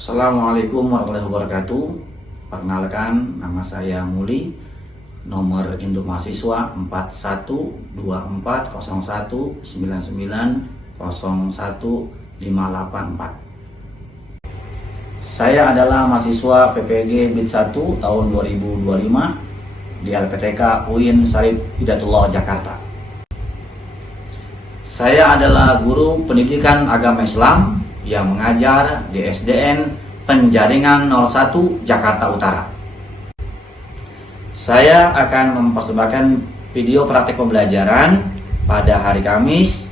Assalamualaikum warahmatullahi wabarakatuh. Perkenalkan, nama saya Muli. Nomor induk mahasiswa 412401990158. Saya adalah mahasiswa PPG BID 1 tahun 2025 di LPTK UIN Syarif Hidayatullah Jakarta. Saya adalah guru pendidikan agama Islam yang mengajar di SDN Penjaringan 01 Jakarta Utara. Saya akan mempersembahkan video praktik pembelajaran pada hari Kamis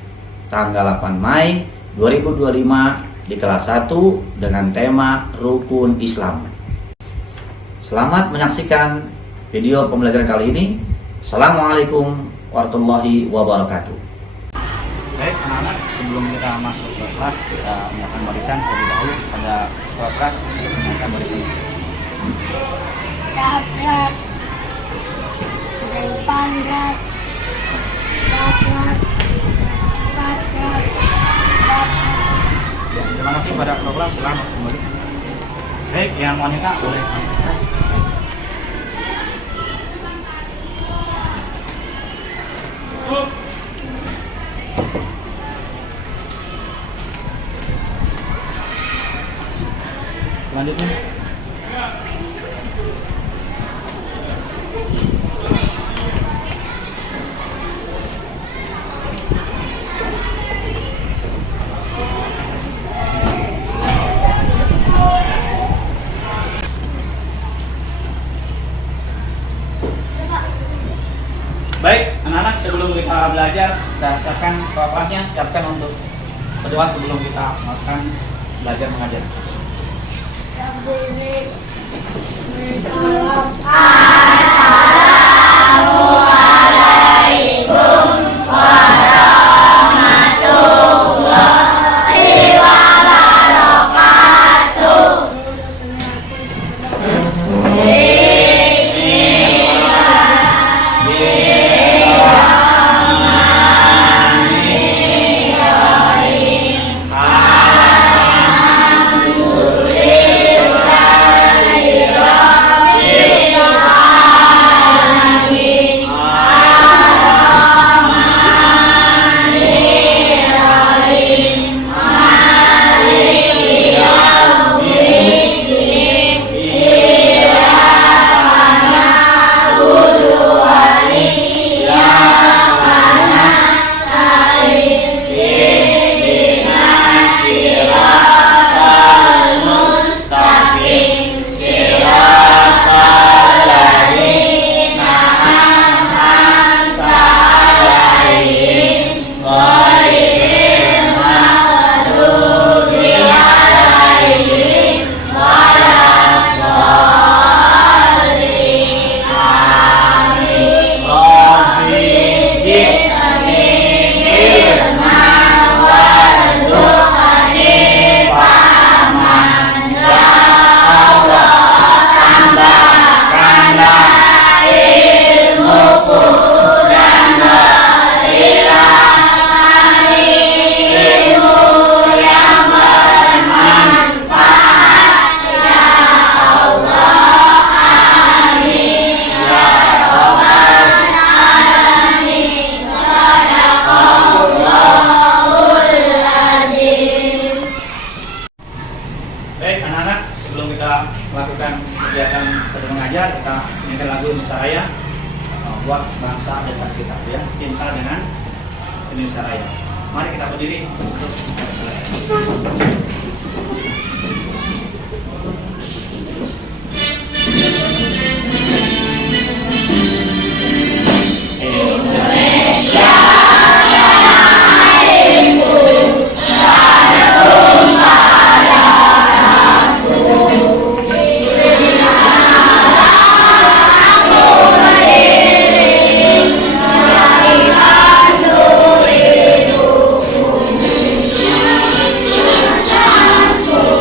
tanggal 8 Mei 2025 di kelas 1 dengan tema Rukun Islam. Selamat menyaksikan video pembelajaran kali ini. Assalamualaikum warahmatullahi wabarakatuh. Baik anak-anak, sebelum kita masuk ke kelas, kita menyiapkan barisan terlebih dahulu. Pada kelas kita menyiapkan barisan. Sabrak, Jepandrat, Sabrak, Sabrak. Terima kasih pada kelas, selamat kembali. Baik, yang wanita boleh masuk ke kelas. Selanjutnya baik anak-anak, sebelum kita belajar, kita siapkan kelasnya, siapkan untuk berdoa sebelum kita melakukan belajar mengajar. Assalamualaikum warahmatullahi wabarakatuh. Kita nyanyikan lagu Indonesia Raya buat bangsa dan negara kita, ya, cinta dengan Indonesia Raya. Mari kita berdiri untuk Aku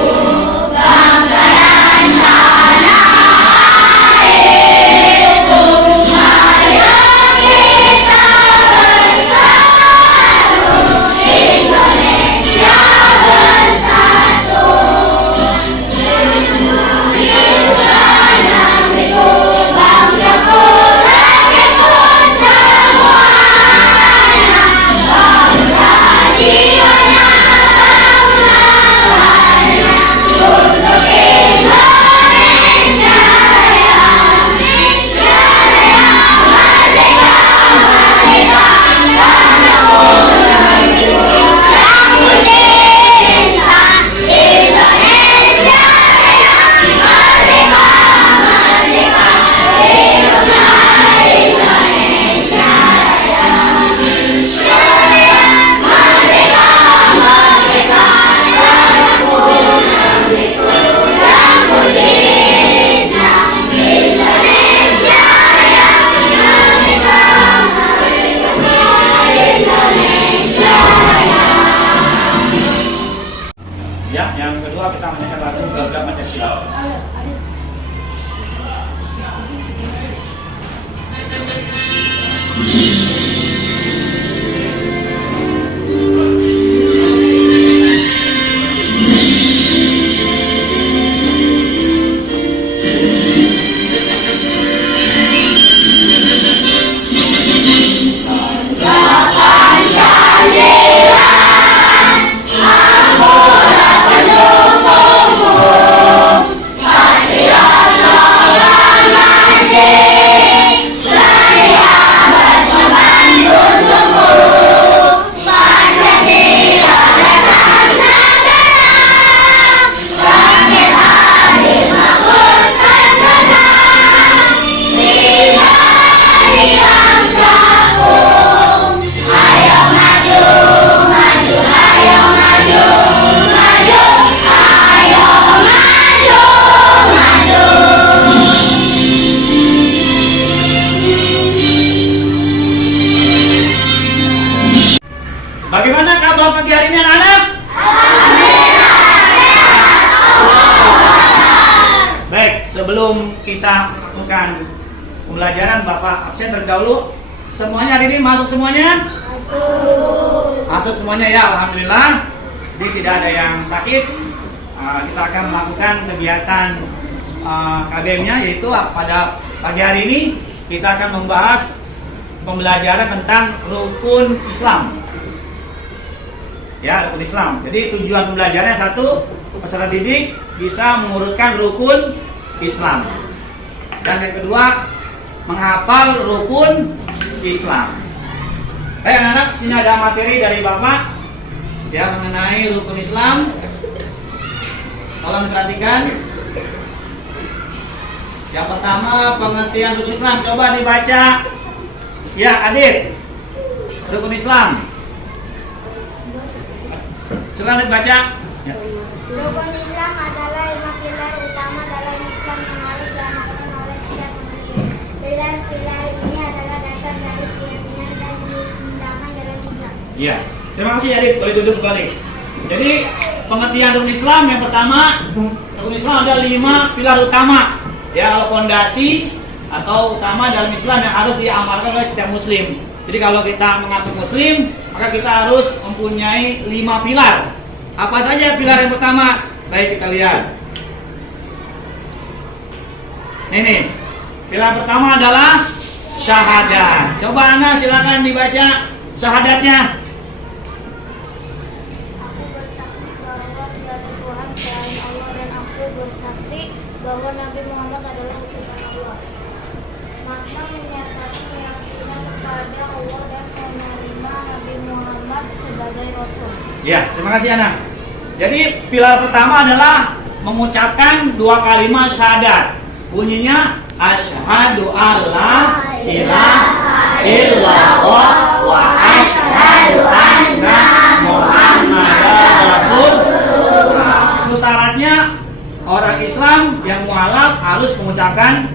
kedua kita menyanyikan lagu Garuda Pancasila. Bagaimana kabar pagi hari ini anak-anak? Baik, sebelum kita melakukan pembelajaran, Bapak absen terlebih dahulu. Semuanya hari ini masuk semuanya? Masuk semuanya ya, alhamdulillah. Jadi tidak ada yang sakit. Kita akan melakukan kegiatan KBM-nya, yaitu pada pagi hari ini kita akan membahas pembelajaran tentang rukun Islam. Ya, rukun Islam. Jadi tujuan pembelajarannya satu, peserta didik bisa mengurutkan rukun Islam. Dan yang kedua, menghafal rukun Islam. Baik anak-anak, sini ada materi dari Bapak ya mengenai rukun Islam. Tolong perhatikan. Yang pertama, pengertian rukun Islam. Coba dibaca. Ya, Adit. Rukun Islam. Coba dibaca. Ya. Rukun Islam adalah 5 pilar utama dalam Islam yang harus diamalkan oleh setiap muslim. Pilar-pilar ini adalah dasar dari keyakinan dan tindakan dalam Islam. Iya. Terima kasih Adit. Boleh duduk kembali. Jadi pengertian rukun Islam yang pertama, rukun Islam ada 5 pilar utama. Ya, kalau fondasi atau utama dalam Islam yang harus diamalkan oleh setiap muslim. Jadi kalau kita mengaku muslim, maka kita harus mempunyai 5 pilar. Apa saja pilar yang pertama? Baik, kita lihat. Ini. Pilar pertama adalah syahadat. Coba Ana silakan dibaca syahadatnya. Aku bersaksi bahwa tidak ada Tuhan selain Allah dan aku bersaksi bahwa Nabi Muhammad adalah utusan Allah. Maka menyatakan keyakinan kepada Allah dan menerima Nabi Muhammad sebagai Rasul. Ya, terima kasih Ana. Jadi pilar pertama adalah mengucapkan 2 kalimat syahadat. Bunyinya asyhadu alla ilaha illallah wa asyhadu anna muhammadar rasulullah. Itu syaratnya orang Islam yang mualaf harus mengucapkan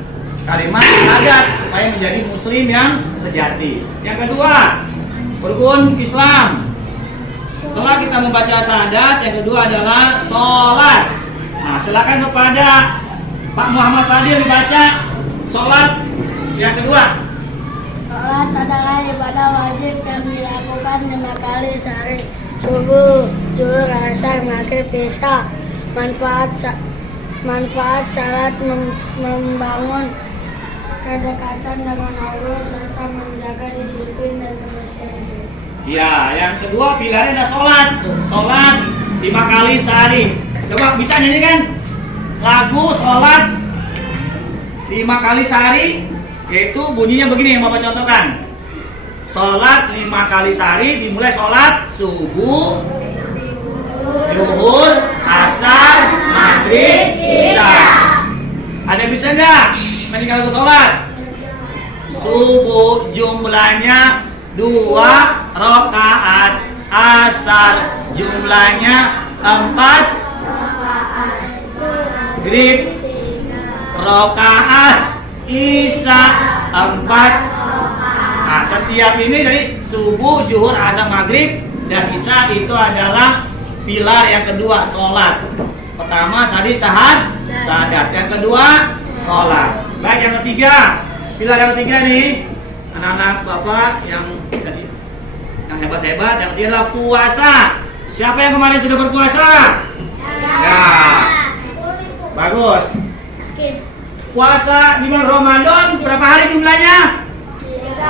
kalimat syahadat supaya menjadi muslim yang sejati. Yang kedua, rukun Islam. Setelah kita membaca syahadat, yang kedua adalah sholat. Nah, silakan kepada Pak Muhammad Fadil dibaca sholat yang kedua. Salat adalah ibadah wajib yang dilakukan 5 kali sehari. Subuh, zuhur, asar, maghrib, isya. Manfaat salat membangun kedekatan dengan Allah serta menjaga disiplin dan kebersihan diri. Ya, yang kedua pilarnya ada sholat. Sholat 5 kali sehari. Coba bisa nyanyikan lagu sholat 5 kali sehari, yaitu bunyinya begini yang Bapak contohkan. Sholat 5 kali sehari dimulai sholat subuh, zuhur, asar, maghrib, isya. Ada bisa nggak nyanyikan lagu sholat? Subuh jumlahnya 2 rakaat, asar jumlahnya 4 maghrib rakaat, isya 4. Nah, setiap ini dari subuh, zuhur, asar, maghrib dan isya itu adalah pilar yang kedua, sholat. Pertama tadi syahadat. Yang kedua sholat. Baik, yang ketiga, pilar yang ketiga nih, anak-anak bapak yang hebat-hebat. Yang ketiga adalah puasa. Siapa yang kemarin sudah berpuasa? Ya, bagus. Puasa di bulan Ramadan berapa hari jumlahnya?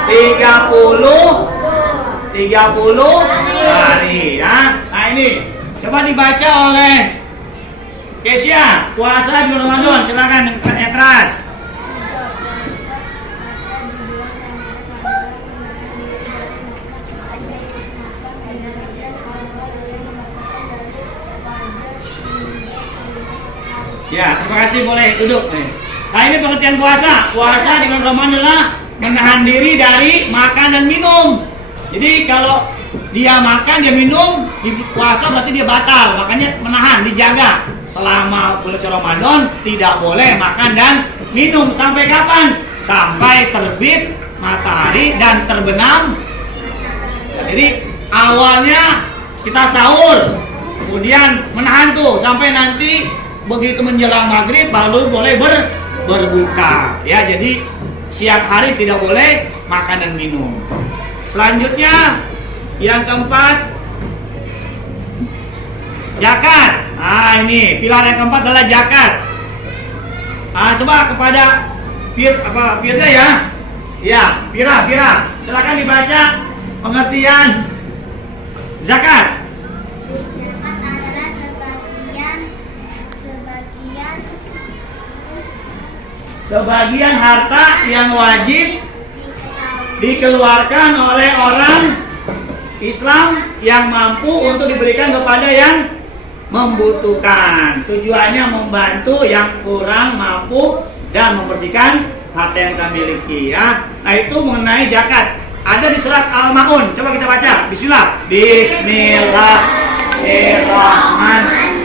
30 hari ya. Nah ini coba dibaca oleh Kesia. Puasa di bulan Ramadan, silakan yang keras. Ya, terima kasih, boleh duduk nih. Nah ini pengertian puasa. Puasa di bulan Ramadan adalah menahan diri dari makan dan minum. Jadi kalau dia makan, dia minum, di puasa berarti dia batal. Makanya menahan, dijaga. Selama bulan Ramadan tidak boleh makan dan minum. Sampai kapan? Sampai terbit matahari dan terbenam. Jadi awalnya kita sahur, kemudian menahan tuh sampai nanti begitu menjelang maghrib baru boleh berbuka. Ya, jadi siang hari tidak boleh makan dan minum. Selanjutnya yang keempat, zakat. Nah ini pilar yang keempat adalah zakat. Nah, coba kepada Firda ya. Ya, Fira. Silakan dibaca pengertian zakat. Zakat adalah sebagian harta yang wajib dikeluarkan oleh orang Islam yang mampu untuk diberikan kepada yang membutuhkan. Tujuannya membantu yang kurang mampu dan membersihkan harta yang kita miliki ya. Nah itu mengenai zakat. Ada di surat Al-Maun. Coba kita baca. Bismillah. Bismillahirrahmanirrahim.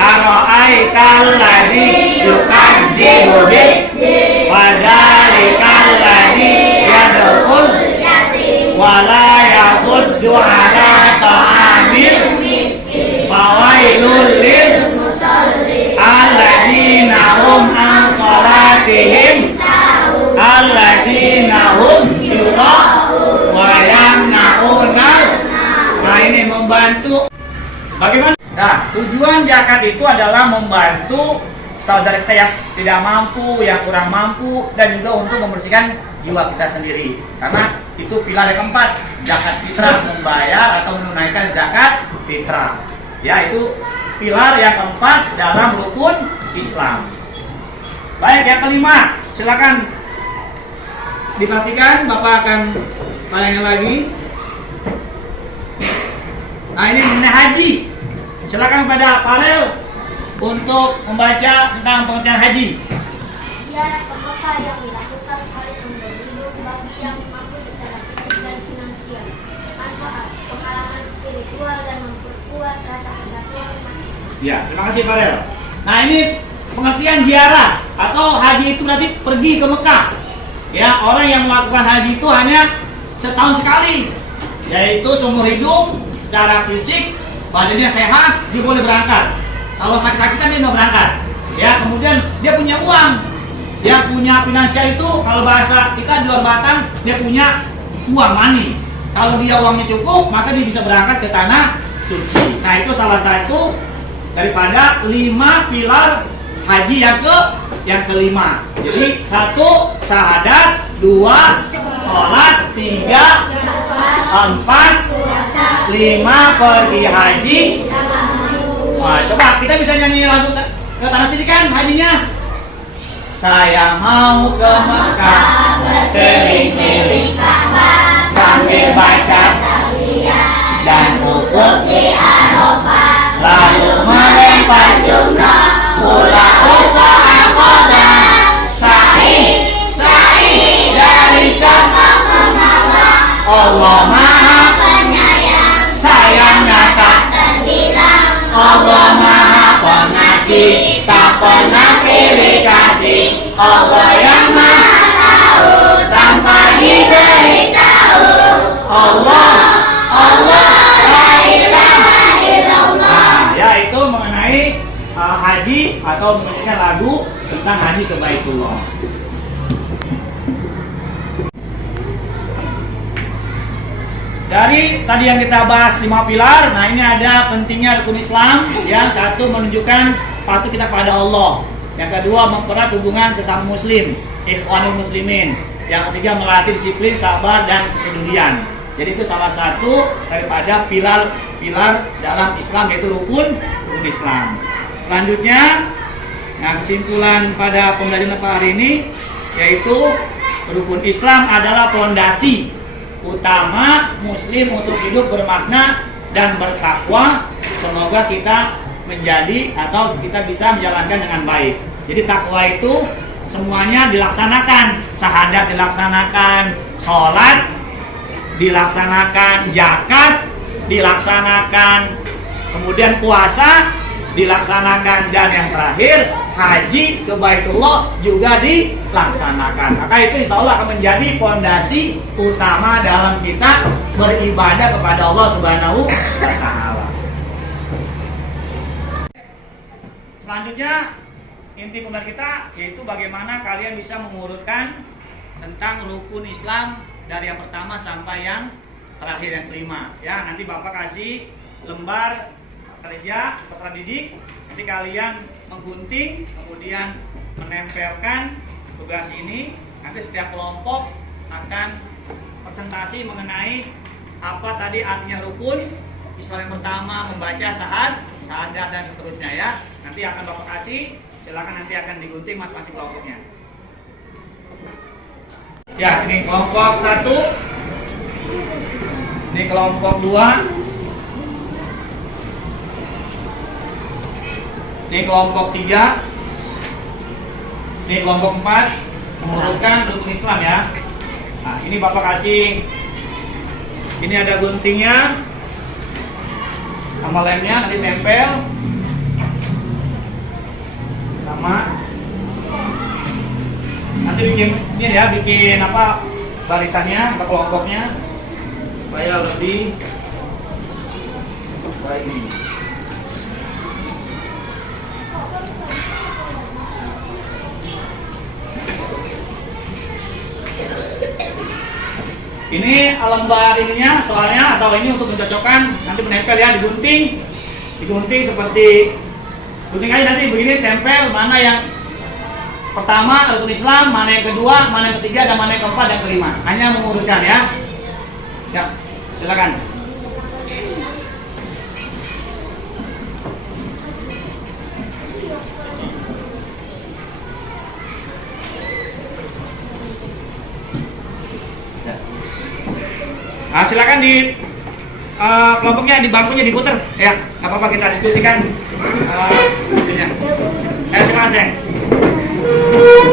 Ara'aital ladzi yukadzibu bid fadzalikal ladzi yad'ul wala yahuddu ala ta'amil miskin fawailul lil musallin alladzina hum an salatihim alladzina hum yura'un wa yamna'una. Nah ini membantu. Bagaimana? Nah, tujuan zakat itu adalah membantu saudara kita yang tidak mampu, yang kurang mampu, dan juga untuk membersihkan jiwa kita sendiri. Karena itu pilar yang keempat, zakat fitrah, membayar atau menunaikan zakat fitrah. Ya, itu pilar yang keempat dalam rukun Islam. Baik, yang kelima, silakan diperhatikan, Bapak akan tanya lagi. Nah, ini mengenai haji. Silakan kepada Farel untuk membaca tentang pengertian haji. Ziarah ke Mekah yang dilakukan sekali seumur hidup bagi yang mampu secara fisik dan finansial. Manfaat, pengalaman spiritual dan memperkuat rasa persatuan umat Islam. Ya, terima kasih Farel. Nah ini pengertian ziarah atau haji itu berarti pergi ke Mekah. Ya, orang yang melakukan haji itu hanya setahun sekali, yaitu seumur hidup secara fisik. Badannya sehat, dia boleh berangkat. Kalau sakit-sakitan dia nggak berangkat. Ya, kemudian dia punya uang, dia punya finansial itu kalau bahasa kita di luar Batam dia punya uang money. Kalau dia uangnya cukup, maka dia bisa berangkat ke tanah suci. Nah itu salah satu daripada 5 pilar haji yang kelima. Jadi 1 syahadat, 2 sholat, 3 4 5 pergi haji. Wah, coba kita bisa nyanyi lagu ke tanah suci kan hajinya. Saya mau ke Mekah berkeliling-keliling Ka'bah sambil baca talbiyah dan rukuk di Arafah, lalu melempar jumrah pula usta Aqabah, sa'i dari Syafa ke Marwah. Allah Maha Penyayang, sayangnya tak terhilang. Allah Maha Pengasih, tak pernah pilih kasih. Allah yang Maha Tahu tanpa diberitahu. Allah la ilaha illallah. Nah, ya itu mengenai atau menyanyikan lagu tentang haji ke Baitullah. Dari tadi yang kita bahas 5 pilar, nah ini ada pentingnya rukun Islam. Yang satu menunjukkan patuh kita pada Allah. Yang kedua mempererat hubungan sesama muslim, ikhwanul muslimin. Yang ketiga melatih disiplin, sabar dan kepedulian. Jadi itu salah satu daripada pilar-pilar dalam Islam, yaitu rukun Islam. Selanjutnya, nah kesimpulan pada pembelajaran hari ini yaitu rukun Islam adalah fondasi utama muslim untuk hidup bermakna dan bertakwa. Semoga kita menjadi atau kita bisa menjalankan dengan baik. Jadi takwa itu semuanya dilaksanakan, syahadat dilaksanakan, sholat dilaksanakan, zakat dilaksanakan, kemudian puasa dilaksanakan, dan yang terakhir haji ke Baitullah juga dilaksanakan. Maka itu insya Allah akan menjadi fondasi utama dalam kita beribadah kepada Allah Subhanahu wa Ta'ala. Selanjutnya inti pembahasan kita yaitu bagaimana kalian bisa mengurutkan tentang rukun Islam dari yang pertama sampai yang terakhir, yang kelima. Ya, nanti Bapak kasih lembar kerja peserta didik. Nanti kalian menggunting, kemudian menempelkan tugas ini. Nanti setiap kelompok akan presentasi mengenai apa tadi artinya rukun Islam. Yang pertama membaca syahadat dan seterusnya ya. Nanti akan Bapak kasih. Silakan nanti akan digunting masing-masing kelompoknya. Ya, ini kelompok 1. Ini kelompok 2. Ini kelompok 3. Ini kelompok 4. Mengurutkan rukun Islam ya. Nah, ini Bapak kasih. Ini ada guntingnya. Sama lemnya nanti tempel. Sama. Nanti bikin ini ya, bikin apa barisannya, apa kelompoknya supaya lebih baik ini. Ini lembar ininya soalnya atau ini untuk mencocokkan nanti menempel ya, digunting seperti gunting aja nanti begini, tempel mana yang pertama rukun Islam, mana yang kedua, mana yang ketiga, dan mana yang keempat dan kelima. Hanya mengurutkan ya. Ya, silakan. Ya. Nah, silakan di kelompoknya di bangkunya diputar. Ya, nggak apa-apa kita diskusikan. Silakan Zeng.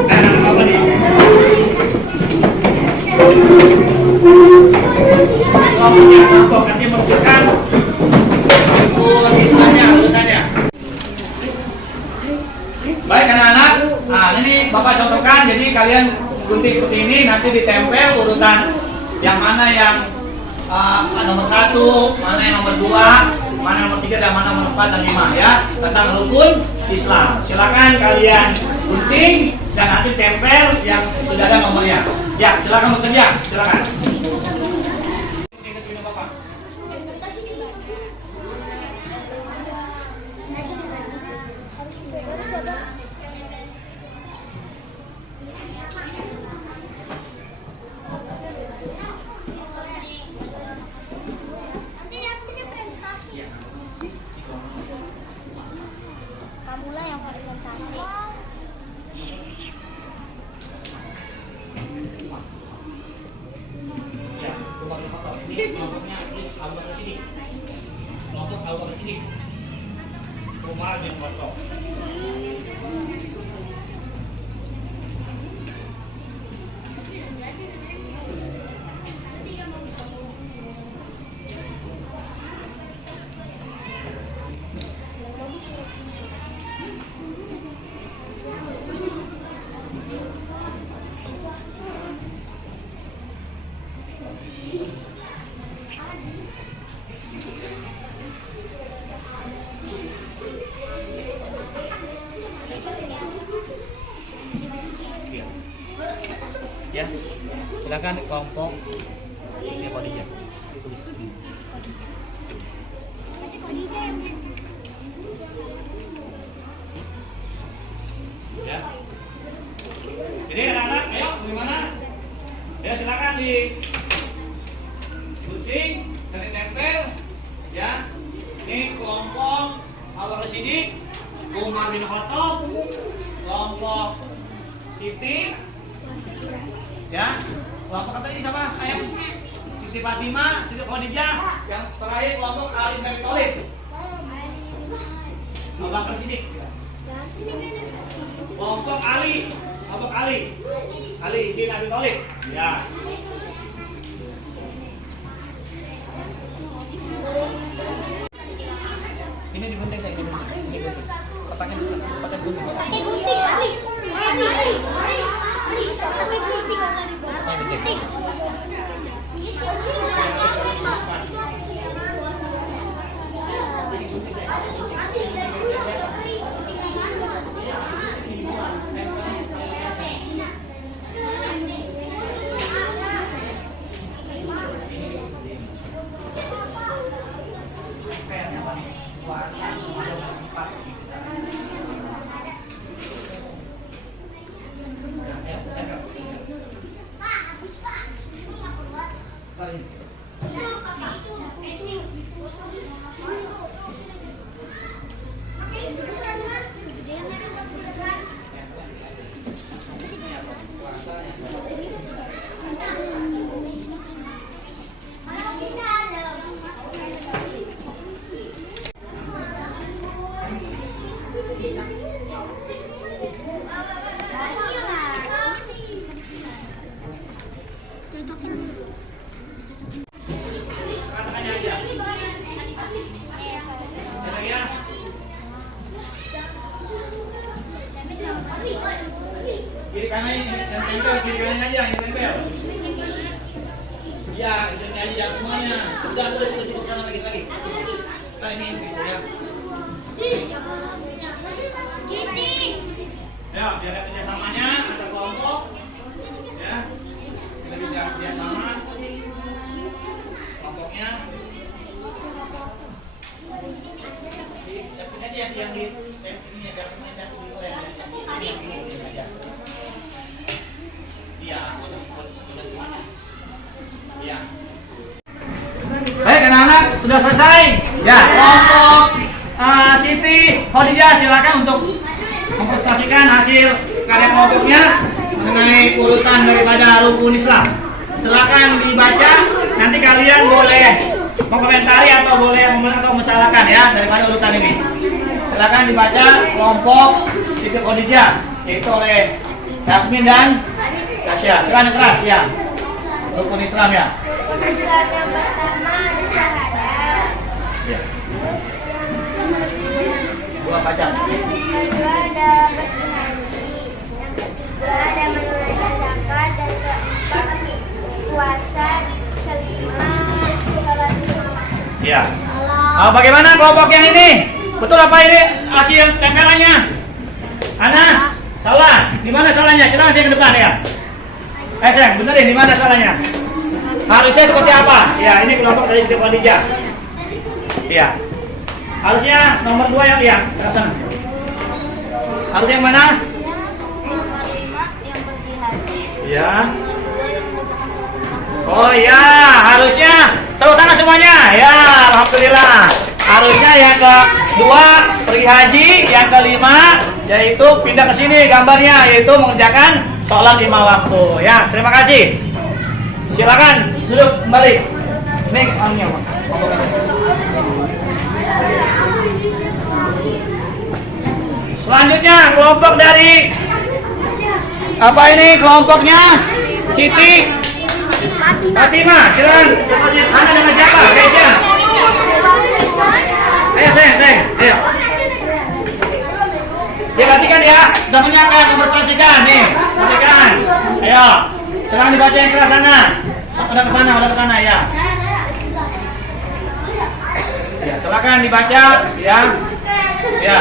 Dan apa nih? Kelompok nanti menunjukkan urutannya. Baik anak-anak, nah ini Bapak contohkan. Jadi kalian gunting seperti ini, nanti ditempel urutan yang mana yang nomor 1, mana yang nomor 2, mana nomor 3, dan mana nomor 4 dan 5 ya, tentang rukun Islam. Silakan kalian gunting dan nanti tempel yang sudah ada nomornya. Ya, silakan bekerja. Silakan. Kamulah yang presentasi. Ya, kelompoknya tulis awal ke sini. Kelompok awal ke sini. Rumah dan foto. Silakan kelompok Siti Khadijah. Tulis. Ya. Jadi anak-anak, ayo bagaimana? Ya silakan di gunting dan ditempel. Ya. Ini kelompok Awal Sidik, Umar bin Khattab, kelompok Siti. Ya. Kelompok tadi siapa? Ayam. Siti Fatimah, Siti Khadijah. Yang terakhir kelompok Ali bin Abi Thalib. Abu Bakar Siddiq. Kelompok Ali, kelompok Ali bin Abi Thalib. Ya. Ini digunting saya, ini gunting. Letaknya di sana, letaknya gunting. Kiri kanan yang tempel, kiri kanan aja yang tempel. Iya, ini aja yang semuanya. Udah cukup sana lagi. Nah ini ya. Ya, biar ada kerjasamanya antar kelompok. Ya, kita bisa kerjasama kelompoknya. Ini aja yang di ini ya, biar semuanya di aja. Iya, semuanya. Iya. Baik anak-anak, sudah selesai. Ya, kelompok Siti Khadijah silakan untuk mempresentasikan hasil karya kelompoknya mengenai urutan daripada rukun Islam. Silakan dibaca. Nanti kalian boleh mengomentari atau boleh masalahkan ya daripada urutan ini. Silakan dibaca kelompok Siti Khadijah yaitu oleh Yasmin dan Tasya. Silakan keras ya. Rukun Islam ya. Rukun Islam yang pertama ada syahadat. Ya. Dua baca. Yang kedua ada berhaji. Yang ketiga ada menunaikan zakat. Dan keempat puasa. Kelima sholat lima waktu. Ya. Bagaimana kelompok yang ini? Betul apa ini hasil tempelannya? Ana? Salah. Di mana salahnya? Silakan saya ke depan ya. Sayang, benerin di mana salahnya? Harusnya seperti apa? Ya, ini kelompok dari Siti Khadijah. Iya. Harusnya nomor 2 yang lihat. Sana. Harusnya yang mana? Nomor 5 yang pergi haji. Iya. Yang kedua yang mengerjakan sholat lima waktu. Oh iya, harusnya tepuk tangan semuanya. Ya, alhamdulillah. Harusnya yang kedua pergi haji, yang kelima yaitu pindah ke sini gambarnya yaitu mengerjakan sholat 5 waktu. Ya, terima kasih. Silakan duduk kembali. Ini amnya, Pak. Selanjutnya kelompok dari apa ini kelompoknya Siti Fatimah. Silakan. Anda dengan siapa? Guys ya. Ayo sayang. Ayo. Perhatikan ya. Sudah menyiapkan mempresentasikan nih. Perhatikan. Ayo. Silakan dibaca yang keras sana. Udah ke sana ya. Ya, silakan dibaca ya. Ya.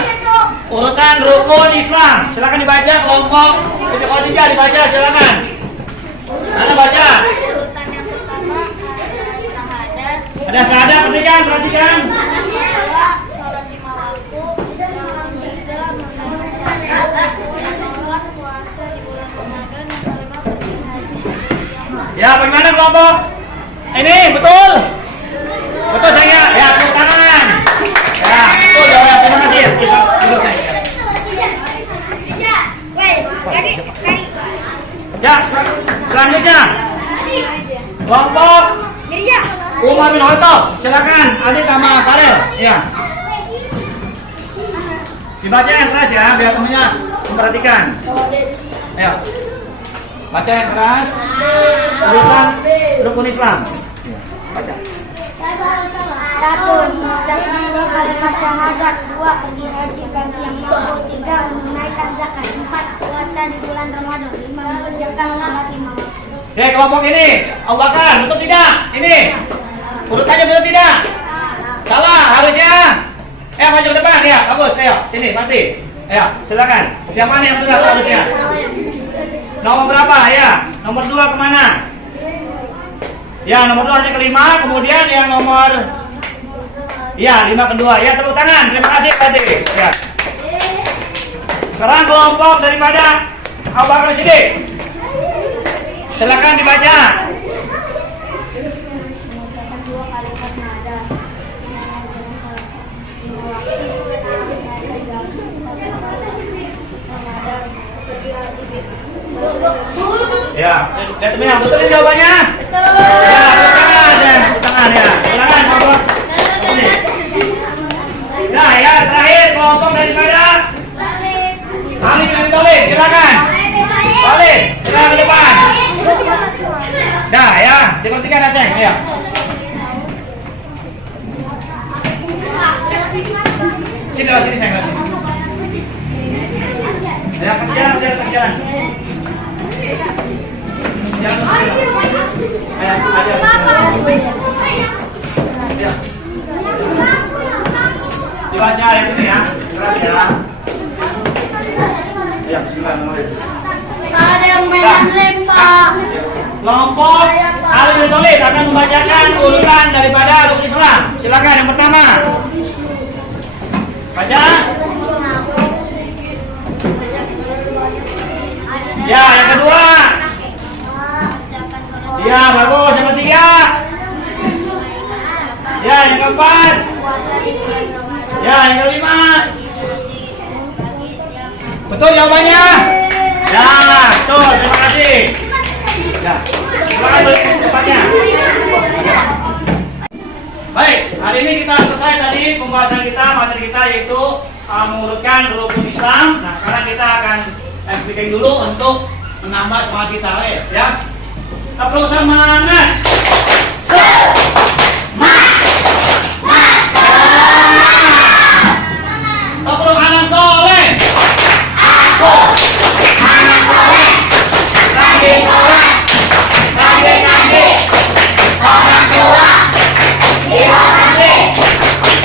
Urutan rukun Islam. Silakan dibaca kelompok Siti Khadijah dibaca silakan. Mana baca? Urutan yang pertama syahadat. Ada syahadat, perhatikan. Yang kedua sholat 5 waktu. Yang ketiga menunaikan zakat. Yang keempat puasa di bulan Ramadan. Yang kelima pergi haji. Ya, bagaimana kelompok? Ini betul? Betul saya. Ya, tepuk tangan. Ya, betul jawab. Terima kasih. Kita duduk saya. Ya, selanjutnya kelompok Umar bin Khattab. Silakan adik sama Farel. Ya. Dibaca yang keras ya, biar temennya memperhatikan. Ayo. Baca yang keras. Urutan rukun Islam. Baca. 1. Mengucapkan 2 kalimat syahadat. 2. Pergi haji bagi yang mampu. 3. Menunaikan zakat. 4. Puasa di bulan Ramadan. 5. Mengerjakan sholat 5 waktu. Oke, kelompok ini Abu Bakar, betul tidak? Ini urutannya betul tidak? Salah, harusnya. Maju ke depan ya, bagus. Ayo, sini, mati. Ayo, silakan. Yang mana yang benar harusnya? Nomor berapa? Ya, nomor 2 kemana? Ya, nomor 2 harusnya kelima. Kemudian yang nomor, ya 5 kedua. Ya, tepuk tangan. Terima kasih tadi. Ya. Sekarang kelompok daripada Abu Bakar Siddiq. Silakan dibaca. Mengucapkan 2 kalimat syahadat. Ya, lihat teman yang betul ini jawabannya. Ya, tepuk tangan ya. Silakan kelompok. Nah, ya terakhir kelompok daripada Ali bin Abi Thalib. Silakan. Balik, silakan ke depan. Nah, ya, diperhatikan Aseng. Ya. Sini lah, sini Sayang. Ya, kasih jalan, kasih jalan. Jangan ya. Dibaca yang ini ya, keras ya. Ya, bismillahirrahmanirrahim. Ada yang mainan lempar. Kelompok Ali bin Thalib akan membacakan urutan daripada rukun Islam. Silakan yang pertama. Baca. Ya, yang kedua. Ya, bagus. Yang ketiga. Ya, yang keempat. Ya, yang kelima. Betul jawabannya? Ya, betul. Terima kasih. Ya, silakan balik cepatnya. Baik, hari ini kita selesai tadi pembahasan kita, materi kita yaitu mengurutkan rukun Islam. Nah, sekarang kita akan explain dulu untuk menambah semangat kita, ya. Kita perlu semangat. Kita perlu anak soleh. Anak soleh. Rajin sholat, rajin ngaji, orang tua, dihormati,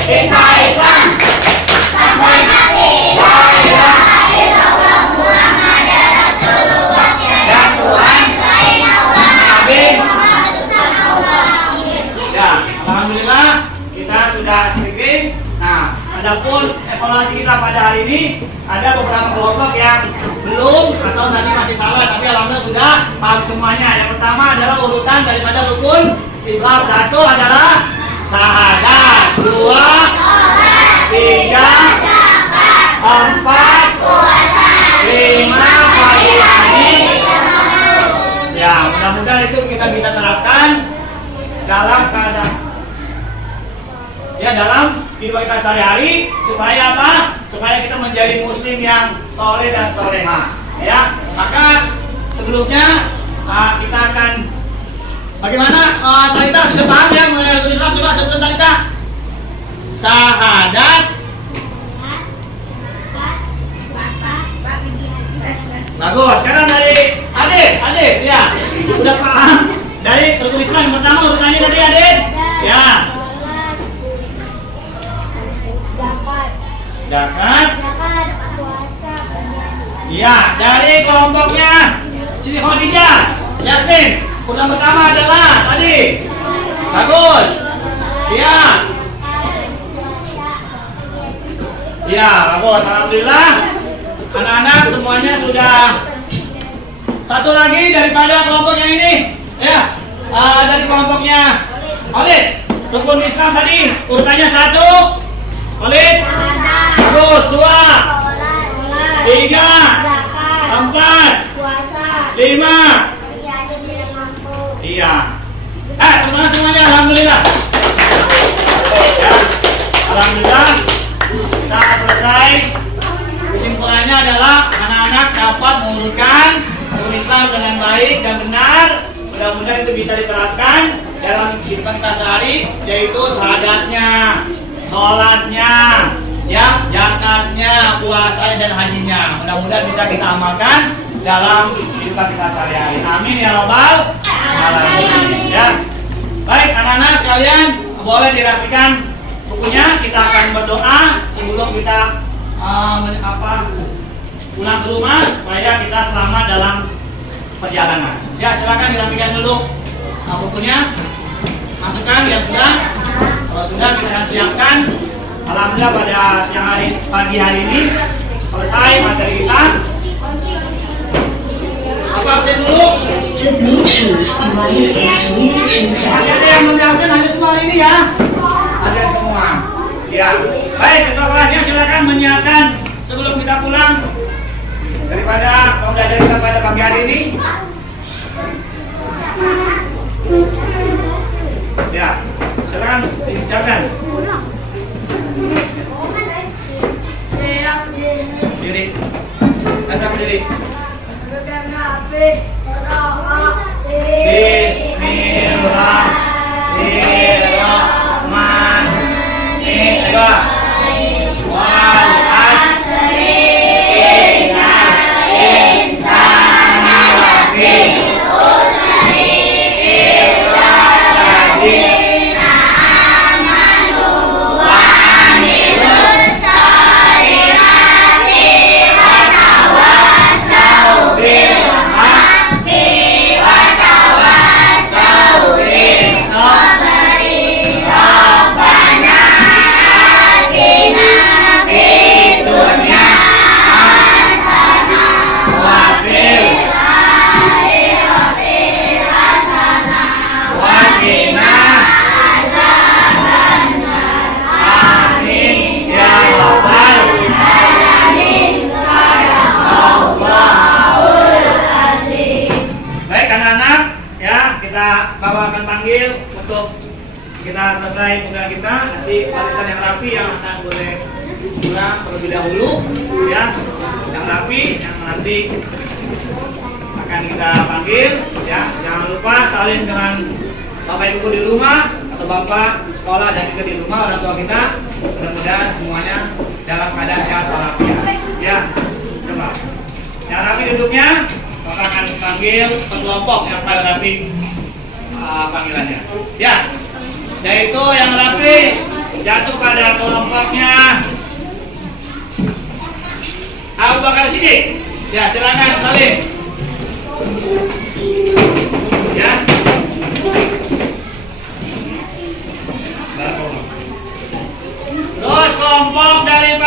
cinta Islam, sampai mati. La ilaha illallah Muhammadar Rasulullah. Dan Tuhan selain Allah, Nabi Muhammad sallallahu alaihi wasallam. Ya, alhamdulillah kita sudah speaking. Nah, adapun evaluasi kita pada hari ini ada beberapa kelompok yang belum atau nanti masih salah, tapi alhamdulillah sudah paham semuanya. Yang pertama adalah urutan daripada rukun Islam. 1 adalah syahadat, 2 3 4 5 pergi haji. Ya, mudah-mudahan itu kita bisa terapkan dalam keadaan dalam kehidupan kita sehari-hari, supaya apa? Supaya kita menjadi muslim yang soleh dan soleha. Ya, maka sebelumnya kita akan bagaimana? Talita sudah paham ya mengenai rukun Islam? Coba sebutkan Talita. Syahadat. Bagus. Sekarang dari adik ya, udah paham dari rukun Islam. Yang pertama urutannya tadi adik. Ya. Zakat, puasa, iya, dari kelompoknya Siti Khadijah. Yasmin, urutan pertama adalah tadi. Bagus. Iya. Iya, bagus. Alhamdulillah. Anak-anak semuanya sudah. Satu lagi daripada kelompok yang ini, ya, dari kelompoknya Olid, rukun Islam tadi urutannya 1, Olid, bagus, 2, 3, 4, 5, iya. Terima kasih semuanya, alhamdulillah. Ya, alhamdulillah kita selesai. Kesimpulannya adalah anak-anak dapat mengurutkan rukun Islam dengan baik dan benar. Mudah-mudahan itu bisa diterapkan dalam kehidupan kita sehari, yaitu syahadatnya, sholatnya, ya, zakatnya, puasanya dan hajinya. Mudah-mudahan bisa kita amalkan dalam kehidupan kita sehari-hari. Amin ya robbal alamin. Ya, baik anak-anak sekalian, boleh dirapikan bukunya. Kita akan berdoa sebelum kita pulang ke rumah supaya kita selamat dalam perjalanan. Ya, silakan dirapikan dulu bukunya, masukkan yang sudah. Kalau sudah kita akan siapkan. Alhamdulillah pada pagi hari ini selesai materi kita. Apa absen dulu? Masih ada yang absen hanya semua ini ya? Ada semua. Ya, baik, ketua kelasnya silakan menyiapkan sebelum kita pulang daripada pembelajaran kita pada pagi hari ini. Ya, silakan disiapkan. Diri. Asal berdiri. Bismillahirrahmanirrahim. Wal asri innal insana lafi khusri illa alladziina amanu wa amilus sholihati wa tawassaw bil haqqi wa tawassaw bis sabri. Rabbana atina fid dunya hasanah wa fil akhirati hasanah wa qina adzabannar. Amin ya rabbal alamin. Sadaqallahul azim. Baik anak-anak, ya, kita bawakan panggil untuk kita selesai penggunaan kita. Nanti barisan yang rapi yang akan boleh pulang terlebih dahulu, ya, yang rapi yang nanti akan kita panggil, ya. Jangan lupa salin dengan bapak ibu di rumah atau bapak di sekolah dan juga di rumah orang tua kita. Mudah-mudahan semuanya dalam keadaan sehat walafiat. Ya, coba yang rapi duduknya, maka akan panggil kelompok yang paling rapi panggilannya. Ya, yaitu yang rapi jatuh pada kelompoknya Abu Bakar Siddiq. Ya, silakan salin. Ya. Terus kelompok dari